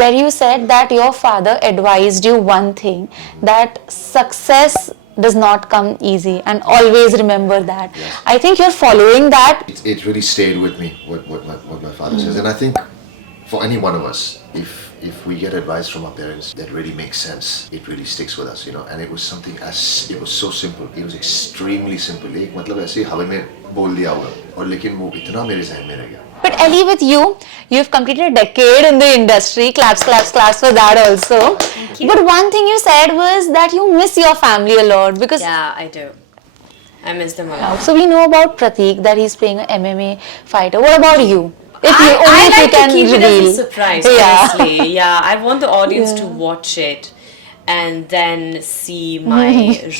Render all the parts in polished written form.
where you said that your father advised you one thing, that success does not come easy, and always remember that. Yes. I think you're following that. It really stayed with me, what my father says. And I think for any one of us, if we get advice from our parents that really makes sense, it really sticks with us, you know. And it was something it was so simple. It was extremely simple. एक मतलब ऐसे हवा में बोल दिया होगा, और लेकिन वो इतना मेरे ज़हन में रह गया. But Elli, with you, you've completed a decade in the industry. Claps, claps, claps for that also. But one thing you said was that you miss your family a lot because. Yeah, I do. I miss them a lot. So we know about Prateik, that he's playing an MMA fighter. What about you? I if you like can to keep it reveal. as a surprise, Yeah. honestly. Yeah, I want the audience to watch it and then see my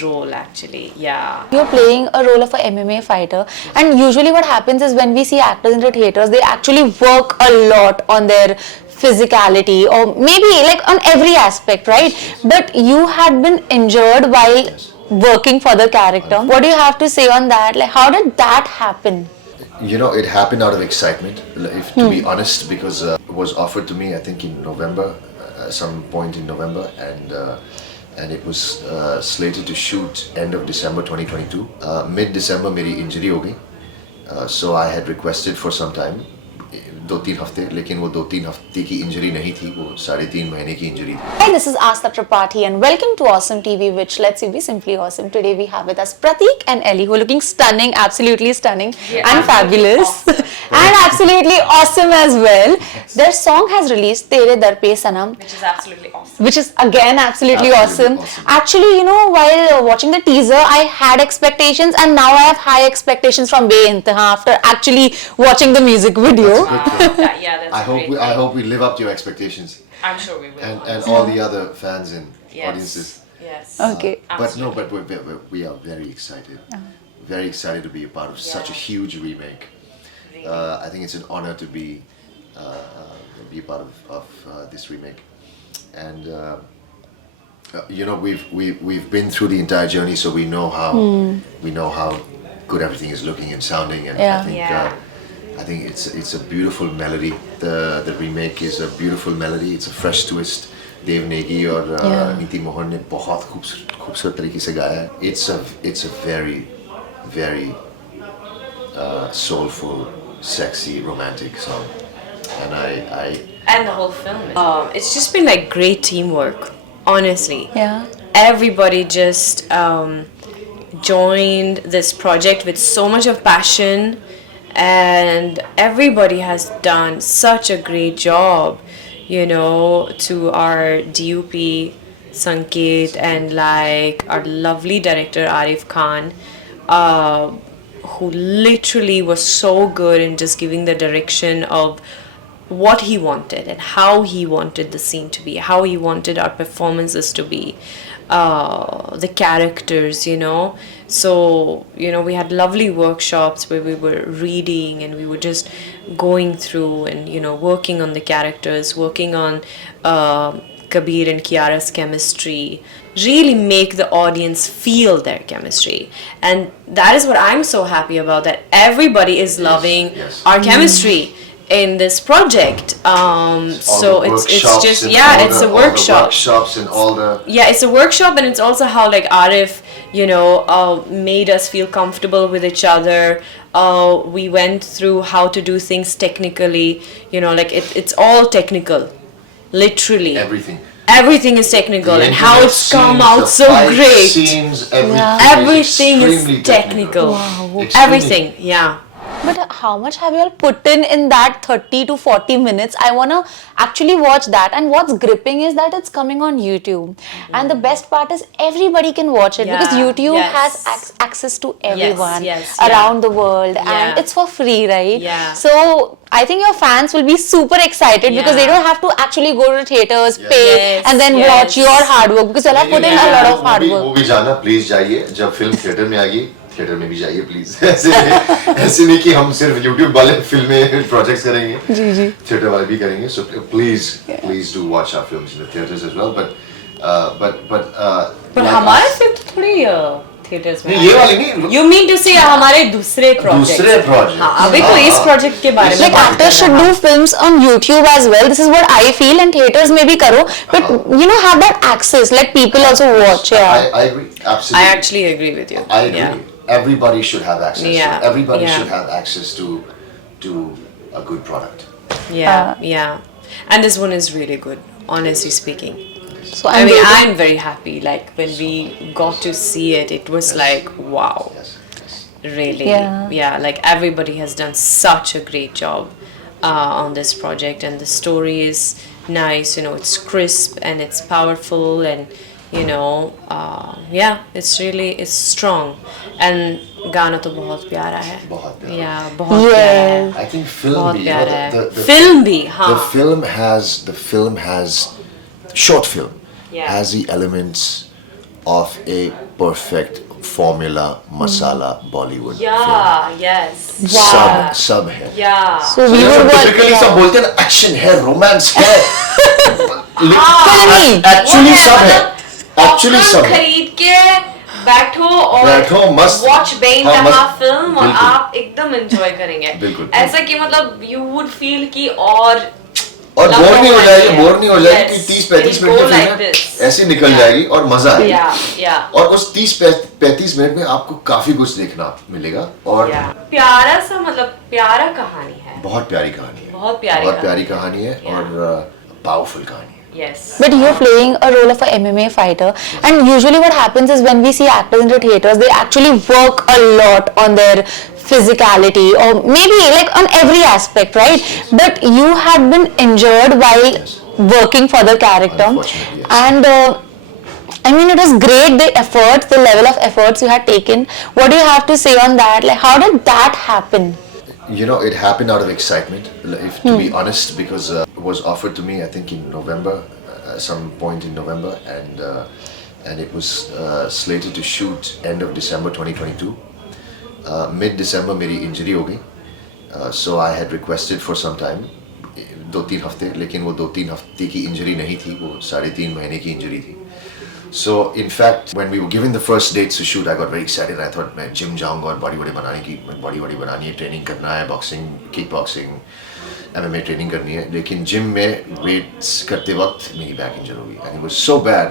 role actually. Yeah. You're playing a role of an MMA fighter, and usually what happens is when we see actors in the theaters, they actually work a lot on their physicality, or maybe like on every aspect, right? But you had been injured while working for the character. What do you have to say on that? Like, how did that happen? You know, it happened out of excitement, to be honest, because it was offered to me, I think, in November, some point in November, and it was slated to shoot end of December 2022. Mid-December, my injury हो गई, so I had requested for some time, 2-3 हफ्ते, लेकिन वो 2-3 हफ्ते की injury नहीं थी, वो 3.5 महीने की इंजरी थी. Hi, this is Asta Tripathi and welcome to Awesome TV, which lets you be simply awesome. Today we have with us Prateik and Elli, who are looking stunning, absolutely stunning, and fabulous, awesome. and absolutely awesome as well. Their song has released, Tere Dar Sanam, Which is absolutely awesome. which is again absolutely awesome. Awesome. Actually, you know, while watching the teaser, I had expectations, and now I have high expectations from Be-Intaha after actually watching the music video. Yeah, that's I hope great. I hope we live up to your expectations, I'm sure we will. and all the other fans and Yes. audiences. Yes. Okay. But no, but we are very excited. Very excited to be a part of such a Yeah. huge remake. Really. I think it's an honor to be a part of this remake, and you know, we've been through the entire journey, so we know how good everything is looking and sounding, and Yeah. I think it's a beautiful melody. The remake is a beautiful melody. It's a fresh twist. Dev Negi और नीति मोहन ने बहुत खूबसूरत तरीके से गाया है. It's a very soulful, sexy, romantic song, and And the whole film. It's just been like great teamwork, honestly. Yeah. Everybody just joined this project with so much of passion, and everybody has done such a great job, you know, to our DUP Sanket and like our lovely director Arif Khan, who literally was so good in just giving the direction of what he wanted and how he wanted the scene to be, how he wanted our performances to be, the characters, you know. So, you know, we had lovely workshops where we were reading and we were just going through and, you know, working on the characters, working on Kabir and Kiara's chemistry, really make the audience feel their chemistry. And that is what I'm so happy about, that everybody is loving yes. our chemistry in this project. So it's just, it's a workshop. Workshops and all the... Yeah, it's a workshop, and it's also how like Arif, you know, made us feel comfortable with each other. We went through how to do things technically, you know, like it's all technical, literally. Everything is technical, and how it's come out so great. Scenes, everything is technical. Wow. Everything, yeah. But how much have you all put in that 30 to 40 minutes? I want to actually watch that. And what's gripping is that it's coming on YouTube. And the best part is everybody can watch it, because YouTube has access to everyone around the world. And it's for free, right? Yeah. So I think your fans will be super excited because they don't have to actually go to theaters, pay, and then watch your hard work, because you'll have put in a lot of hard work. वो भी जाना, please जाइए. जब film theatre में आएगी, theatre में भी जाइए प्लीज. ऐसे नहीं कि हम सिर्फ YouTube वाले फिल्में प्रोजेक्ट्स करेंगे, थिएटर वाले भी करेंगे. So please do watch our films in the theaters as well. But हमारे फिल्म तो थोड़ी थिएटर्स में नहीं, ये वाली नहीं। You mean to say हमारे दूसरे प्रोजेक्ट हाँ अभी तो इस प्रोजेक्ट के बारे में Like actors should do films on YouTube as well. This is what I feel, and theaters में भी करो, but you know have that access. Let people also watch. Yeah. I agree. Absolutely. I actually agree with you. I agree. Yeah. Everybody should have access. Yeah. Everybody Yeah. should have access to a good product. Yeah. And this one is really good, honestly speaking. So I mean, waiting. I'm very happy. Like when we got to see it, it was like wow, Yes. Yes. really. Yeah. Like everybody has done such a great job on this project, and the story is nice. You know, it's crisp and it's powerful, and you know, it's strong. And गाना तो बहुत प्यारा है. बहुत प्यारा. Yeah, बहुत प्यारा है. I think film बहुत bhi, प्यारा है. the Film भी, हाँ. the film has short film Yeah. has the elements of a perfect formula masala Bollywood film. Yes. सब है. Yeah. So we would watch. Typically सब बोलते हैं ना एक्शन है रोमांस है. Filmy. Actually सब है. Actually सब है. खरीद के बैठो बैठो, मस्त. वॉच बेन हाँ, रहा मस्त. फिल्म और बिल्कुल. आप एकदम एंजॉय करेंगे. बिल्कुल. ऐसा कि मतलब यू वुड फील कि और बोर नहीं हो जाएगी, बोर नहीं हो जाएगी कि Yes. 30-35 It'll मिनट go की like फिल्म है, this. ऐसे निकल जाएगी और मजा आएगा. या और उस 30-35 मिनट में आपको काफी कुछ देखना मिलेगा और प्यारा सा मतलब प्यारा कहानी है. बहुत प्यारी कहानी है. बहुत प्यारी कहानी है और पावरफुल कहानी है. Yes. But you're playing a role of a MMA fighter, and usually what happens is when we see actors in the theaters, they actually work a lot on their physicality or maybe like on every aspect, right? But you had been injured while working for the character, Unfortunately, yes. and I mean it was great the efforts, the level of efforts you had taken. What do you have to say on that? Like how did that happen? You know, it happened out of excitement, to be honest, because it was offered to me, I think, in November, some point in November, and it was slated to shoot end of December 2022. Mid-December, मेरी injury हो गई, so I had requested for some time, 2-3 हफ्ते, लेकिन वो 2-3 हफ्ते की injury नहीं थी, वो 3.5 महीने की injury थी. So in fact, when we were given the first dates to shoot, I got very excited. I thought मैं जिम जाऊंगा और बॉडी बनानी है, ट्रेनिंग करना है, boxing, kick boxing, MMA training करनी है. लेकिन जिम में वेट्स करते वक्त मेरी बैक इंजर हो गई, and it was so bad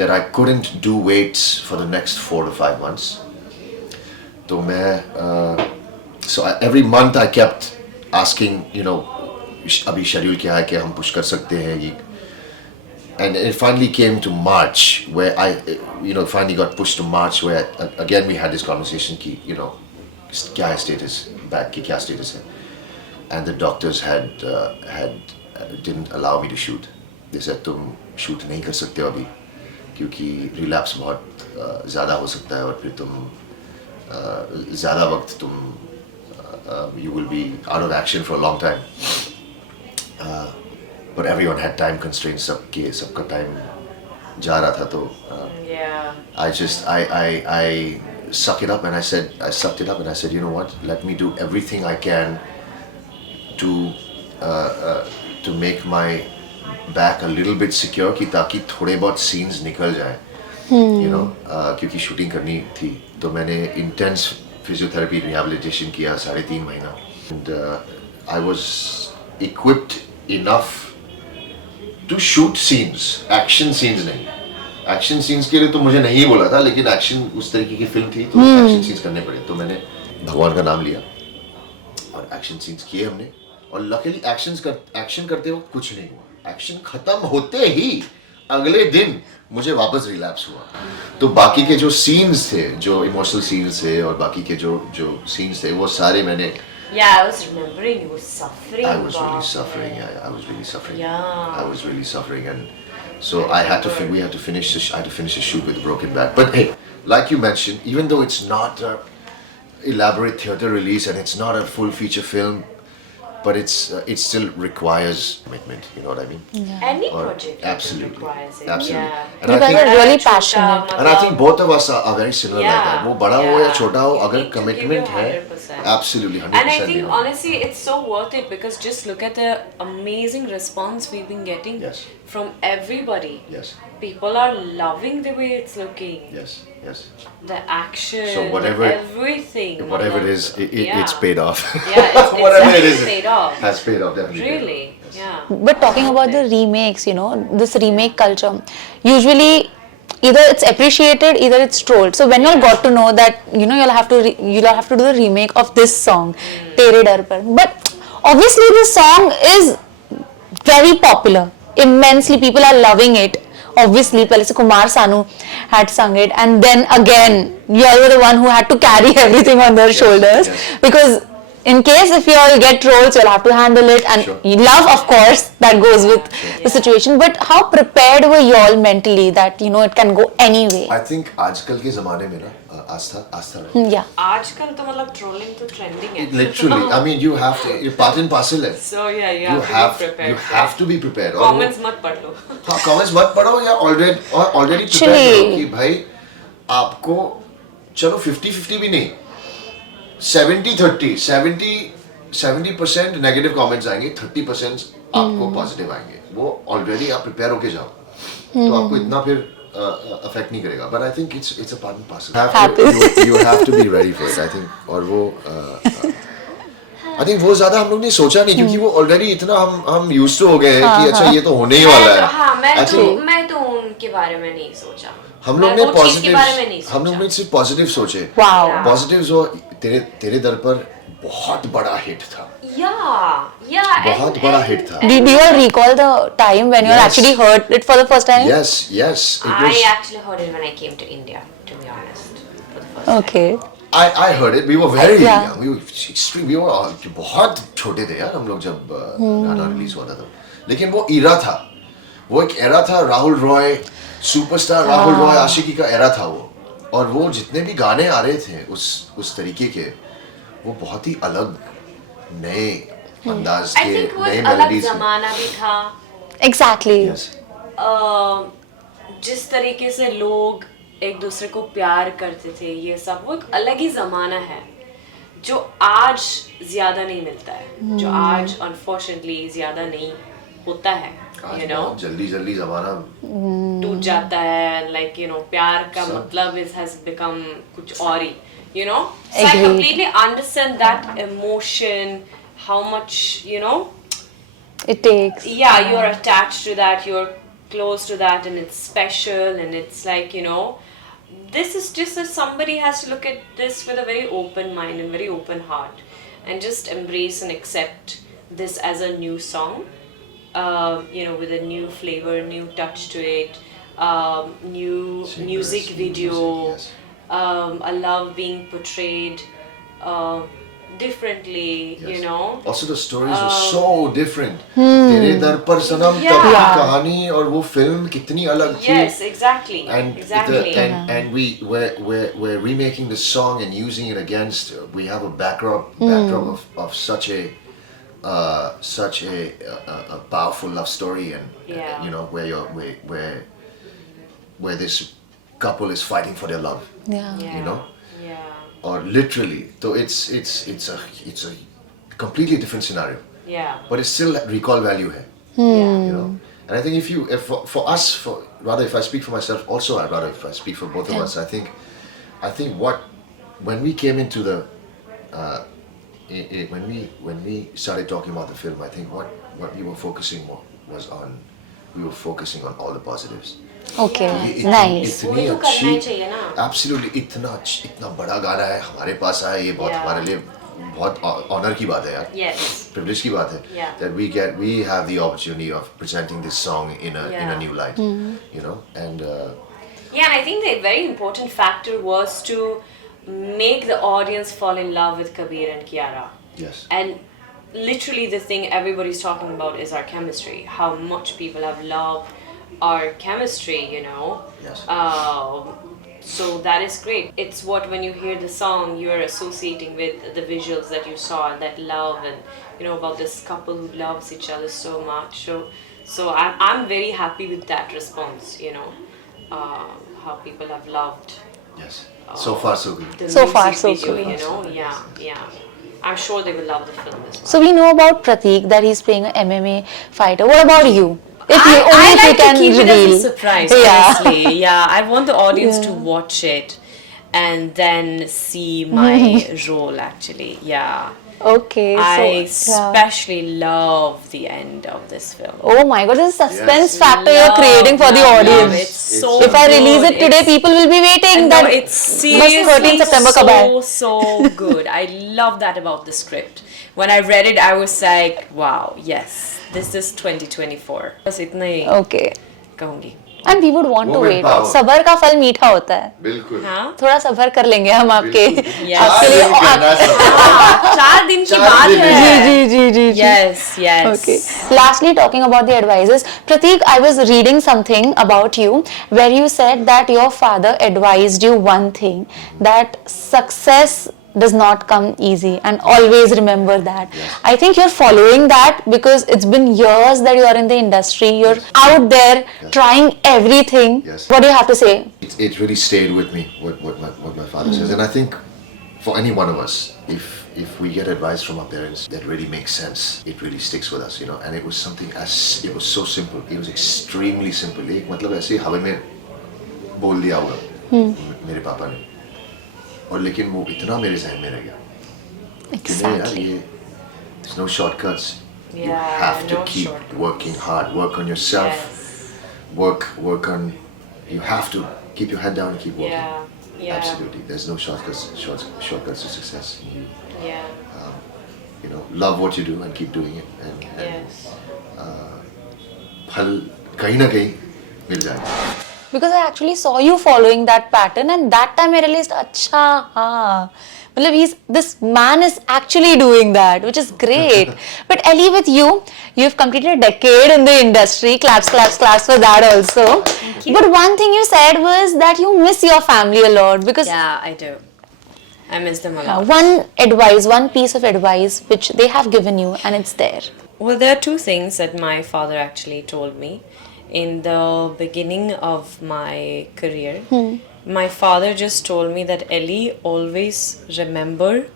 that I couldn't do weights for the next 4 to 5 months. तो मैं so every month I kept asking, you know, अभी शेड्यूल क्या है कि हम पुश कर सकते हैं ये. And it finally came to March, where finally got pushed to March, where again we had this conversation ki, you know, kya hai status, back ki kya status hai. And the doctors had didn't allow me to shoot. They said tum shoot nahi kar sakte ho abhi, kyunki relapse bahut zyada ho sakta hai aur phir tum zyada waqt you will be out of action for a long time. But everyone had time constraints, सबका time जा रहा था, तो I sucked it up and I said, you know what, let me do everything I can to make my back a little bit secure, कि ताकि थोड़े बहुत scenes निकल जाएं, you know, क्योंकि shooting करनी थी. तो मैंने intense physiotherapy rehabilitation किया 3.5 महीना, and I was equipped enough to shoot scenes, action scenes नहीं. Action scenes के लिए तो मुझे नहीं बोला था, लेकिन action उस तरीके की फिल्म थी, तो action scenes करने पड़े. तो मैंने भगवान का नाम लिया और action scenes किए हमने, और luckily action करते वक्त कुछ नहीं हुआ. Action खत्म होते ही अगले दिन मुझे वापस रिलैप्स हुआ. तो बाकी के जो scenes थे, जो emotional scenes थे, और बाकी के जो scenes थे, वो सारे मैंने. Yeah, I was remembering you were suffering. I was really suffering. Yeah, I was really suffering. Yeah. I was really suffering, and so I had to finish the shoot with a broken back. But hey, like you mentioned, even though it's not a elaborate theater release and it's not a full feature film, but it still requires commitment. You know what I mean? Any Or- project absolutely, requires it. absolutely. Yeah. And You I guys think, are really passionate. and I think both of us are very similar like that. वो बड़ा हो या छोटा हो, You अगर need to give commitment your है, 100%. absolutely 100%. And I think देना. honestly it's so worth it, because just look at the amazing response we've been getting Yes. from everybody. Yes. people are loving the way it's looking. Yes, yes. The action, So whatever- everything. Whatever it is, Yeah. it's paid off. Yeah, it's Whatever it definitely is, paid off. has paid off definitely. Really, yeah. But talking about the remakes, this remake culture, usually either it's appreciated, either it's trolled. So when y'all got to know that you'll have to do the remake of this song, Tere Dar, but obviously this song is very popular, immensely. People are loving it. Obviously, pehle se Kumar Sanu had sung it, and then again, you were the one who had to carry everything on their shoulders, yes. because in case if you all get trolls, you'll have to handle it, and Sure. love, of course, that goes with the situation. But how prepared were you all mentally that it can go anyway? I think आजकल के ज़माने में ना आस्था right? Yeah. आजकल तो मतलब trolling तो trending है. Literally, I mean, you have to. You part and parcel है. So yeah, you You have to be prepared. you have to be prepared. और Comments मत पढ़ लो. हाँ, comments मत पढ़ो या already prepared Actually- करो कि भाई आपको चलो 50-50 भी नहीं 70-30 70% नेगेटिव कमेंट्स आएंगे 30% आपको पॉजिटिव आएंगे वो ऑलरेडी आप प्रिपेयर होके जाओ तो आपको इतना फिर अफेक्ट नहीं करेगा but I think it's a part and parcel you have to be ready for it I think और वो आई थिंक वो ज्यादा हम लोग ने सोचा नहीं क्योंकि वो ऑलरेडी इतना हम यूज्ड टू हो गए हैं कि अच्छा ये तो होने ही वाला है हाँ, Actually, मैं तो उनके बारे में नहीं सोचा. हम लोग मैं ने वो चीज़ के बारे में नहीं पॉजिटिव हम लोग सोचा. ने सिर्फ पॉजिटिव सोचे Wow. पॉजिटिव्स वो तेरे दर पर बहुत बड़ा हिट था Yeah. बहुत बड़ा हिट था Do you all recall the time when you all Yes. actually heard it for the first time? yes it I was actually heard it when I came to India, to be honest, for the first time. Okay. I heard it we were very Yeah. young we were extreme we were बहुत छोटे थे यार हम लोग जब गाना release हुआ था तब लेकिन वो इरा था वो एक एरा था राहुल रॉय सुपरस्टार राहुल रॉय आशिकी का एरा था वो और वो जितने भी गाने आ रहे थे उस तरीके के वो बहुत ही अलग नए अंदाज I के think वो नए एक अलग मेलोडीज जमाना भी था. Exactly. yes जिस तरीके से लोग एक दूसरे को प्यार करते थे ये सब वो एक अलग ही जमाना है जो आज ज्यादा नहीं मिलता है जो आज अनफॉर्चुनेटली ज्यादा नहीं होता है आज you know बहुत जल्दी जमाना टूट जाता है like प्यार का सब- मतलब has become कुछ और ही so I Agreed. completely understand that emotion how much It takes. yeah you're attached to that you're close to that and it's special and it's like this is just that somebody has to look at this with a very open mind and very open heart and just embrace and accept this as a new song with a new flavor new touch to it new Singers, music new video music, yes. a love being portrayed differently Yes. Also the stories were so different. Hmm. तेरे दर पर सनम Yeah. तब की Yeah. कहानी और वो film कितनी अलग थी. yes exactly And exactly and we're remaking the song and using it against. We have a backdrop of such a powerful love story and Yeah. where this couple is fighting for their love. Yeah. yeah. yeah Or literally, so it's a completely different scenario. yeah But it's still recall value hai, yeah And I think if for us, if I speak for myself, also if I speak for both of us, I think when we came into the when we started talking about the film, I think what we were focusing on all the positives. Okay. ये Nice. इतनी वो तो करना ही अच्छी चाहिए ना. Absolutely, इतना बड़ा गाना है हमारे पास आया ये बहुत Yeah. हमारे लिए बहुत ऑनर की बात है यार yes privilege की बात है Yeah. that we have the opportunity of presenting this song in a Yeah. new light and yeah and I think the very important factor was to make the audience fall in love with Kabir and Kiara yes and literally the thing everybody's talking about is our chemistry how much people have loved our chemistry Yes. so that is great it's what when you hear the song you're associating with the visuals that you saw and that love and about this couple who loves each other so much so I'm very happy with that response how people have loved yes so far so good the So far, music so video, good. yeah I'm sure they will love the film as well. So we know about Prateik that he's playing an MMA fighter. What about you? If you only I if you like to can keep it reveal. as a surprise, Yeah. honestly. Yeah, I want the audience to Yeah. watch it and then see my role actually. Yeah. Okay, I so yeah. especially love the end of this film. Oh my god, this is suspense Yes. factor you're creating for the Love. audience. It's so If I release good. it today, It's- people will be waiting. No, That it's bus seriously 13 September कब है? so good. I love that about the script. When I read it, I was like, wow, yes, this is 2024. बस इतना ही Okay. कहूँगी. And we would want to Woman wait. power. सबर का फल मीठा होता है. बिल्कुल. हाँ? थोड़ा सबर कर लेंगे हम आपके Yes. आपके लिए. हाँ, 4 दिन की 4 बात दिन है. जी जी जी जी. Yes, yes. Okay. Lastly, talking about the advices, Prateik, I was reading something about you where you said that your father advised you one thing, that success does not come easy, and always remember that. Yes. I think you're following that because it's been years that you're in the industry. You're out there trying everything. Yes. What do you have to say? It really stayed with me what my father says, and I think for any one of us, if we get advice from our parents that really makes sense, it really sticks with us, you know. And it was something it was so simple. It was extremely simple. एक मतलब ऐसे हवा में बोल दिया होगा मेरे पापा ने, और लेकिन वो इतना मेरे जहन में रह गया कि नहीं यार, Exactly. ये there's no shortcuts. You Yeah, have to no keep shortcuts. working hard, work on yourself. Yes. Work on. You have to keep your head down and keep working. Yeah, yeah. Absolutely. There's no shortcuts to success. Yeah, You know, love what you do and keep doing it. And yes. फल कहीं ना कहीं मिल जाएगा. Because I actually saw you following that pattern, and that time I realized, अच्छा हाँ, मतलब this man is actually doing that, which is great. But Elli, with you, you've completed a decade in the industry. Claps, claps, claps for that also. Thank you. But one thing you said was that you miss your family a lot because Yeah, I do. I miss them a lot. one piece of advice which they have given you, and it's there. Well, there are 2 things that my father actually told me. In the beginning of my career, my father just told me that, Elli, always remember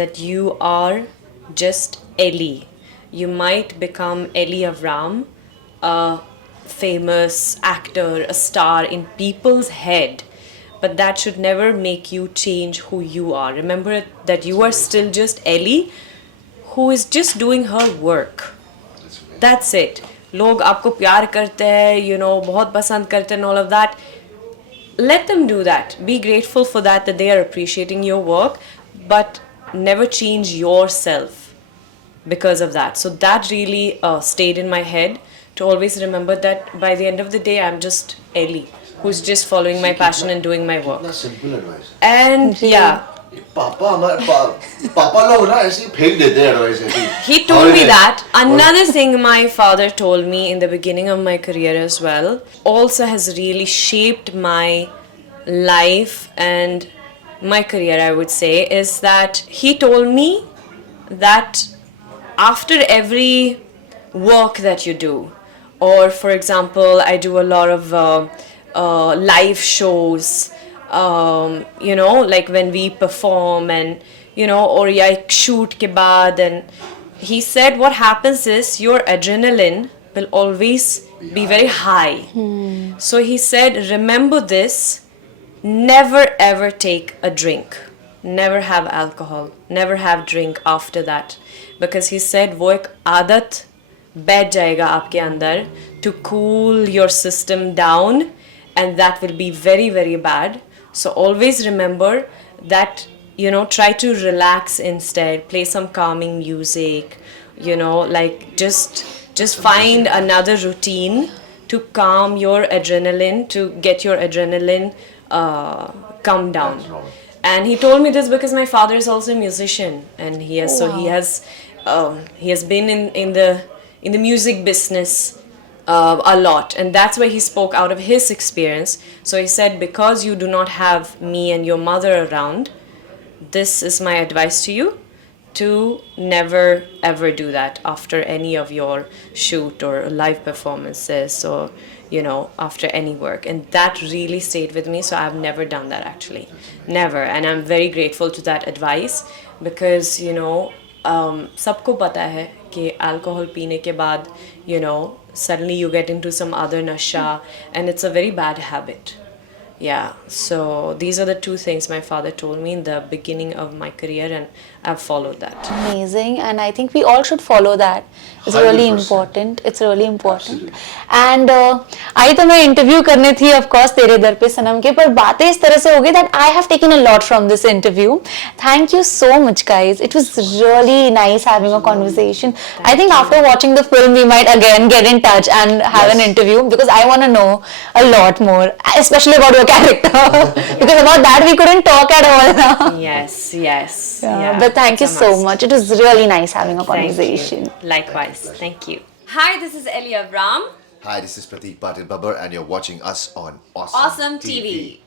that you are just Elli. You might become Elli AvRam, a famous actor, a star in people's head, but that should never make you change who you are. Remember that you are still just Elli, who is just doing her work. That's it. लोग आपको प्यार करते हैं, you know, बहुत पसंद करते हैं and all of that. Let them do that. Be grateful for that they are appreciating your work, but never change yourself because of that. So that really stayed in my head, to always remember that by the end of the day, I'm just Elli, who's just following my passion and doing my work. इतना simple advice. And yeah, पापा लोग ना ऐसे ही फेंक देते हैं advice ऐसे. he told me that. Another thing my father told me in the beginning of my career as well, also has really shaped my life and my career, I would say, is that he told me that after every work that you do, or for example, I do a lot of live shows, you know, like when we perform and, you know, or ya shoot ke baad, and he said what happens is your adrenaline will always be very high. So he said, remember this, never ever take a drink, never have alcohol, never have drink after that, because he said वो एक आदत बैठ जाएगा आपके अंदर to cool your system down, and that will be very very bad. So always remember that, you know, try to relax instead, play some calming music, you know, like just find another routine to calm your adrenaline, to get your adrenaline calm down. That's wrong. And he told me this because my father is also a musician, and he has he has been in the music business a lot, and that's why he spoke out of his experience. So he said, because you do not have me and your mother around, this is my advice to you, to never ever do that after any of your shoot or live performances, or, you know, after any work. And that really stayed with me, so I've never done that actually. Never. And I'm very grateful to that advice, because, you know, सबको पता है कि alcohol पीने के बाद suddenly you get into some other nasha, and it's a very bad habit. Yeah, so these are the two things my father told me in the beginning of my career, and I've followed that. Amazing, and I think we all should follow that. It's really 100%. important. It's really important. Absolutely. And आई तो मैं interview करनी थी of course तेरे दर पे सनम के, पर बातें इस तरह से हो गई that I have taken a lot from this interview. Thank you so much, guys. It was really nice having a conversation. I think after watching the film, we might again get in touch and have an interview, because I want to know a lot more, especially about your character. Because about that we couldn't talk at all now. Yes, yes. Yeah, but thank you it's a so must. much. It was really nice having a Thank you. conversation. Likewise. Thank you. Hi, this is Elli AvRam. Hi, this is Prateik Babbar, and you're watching us on Awesome TV.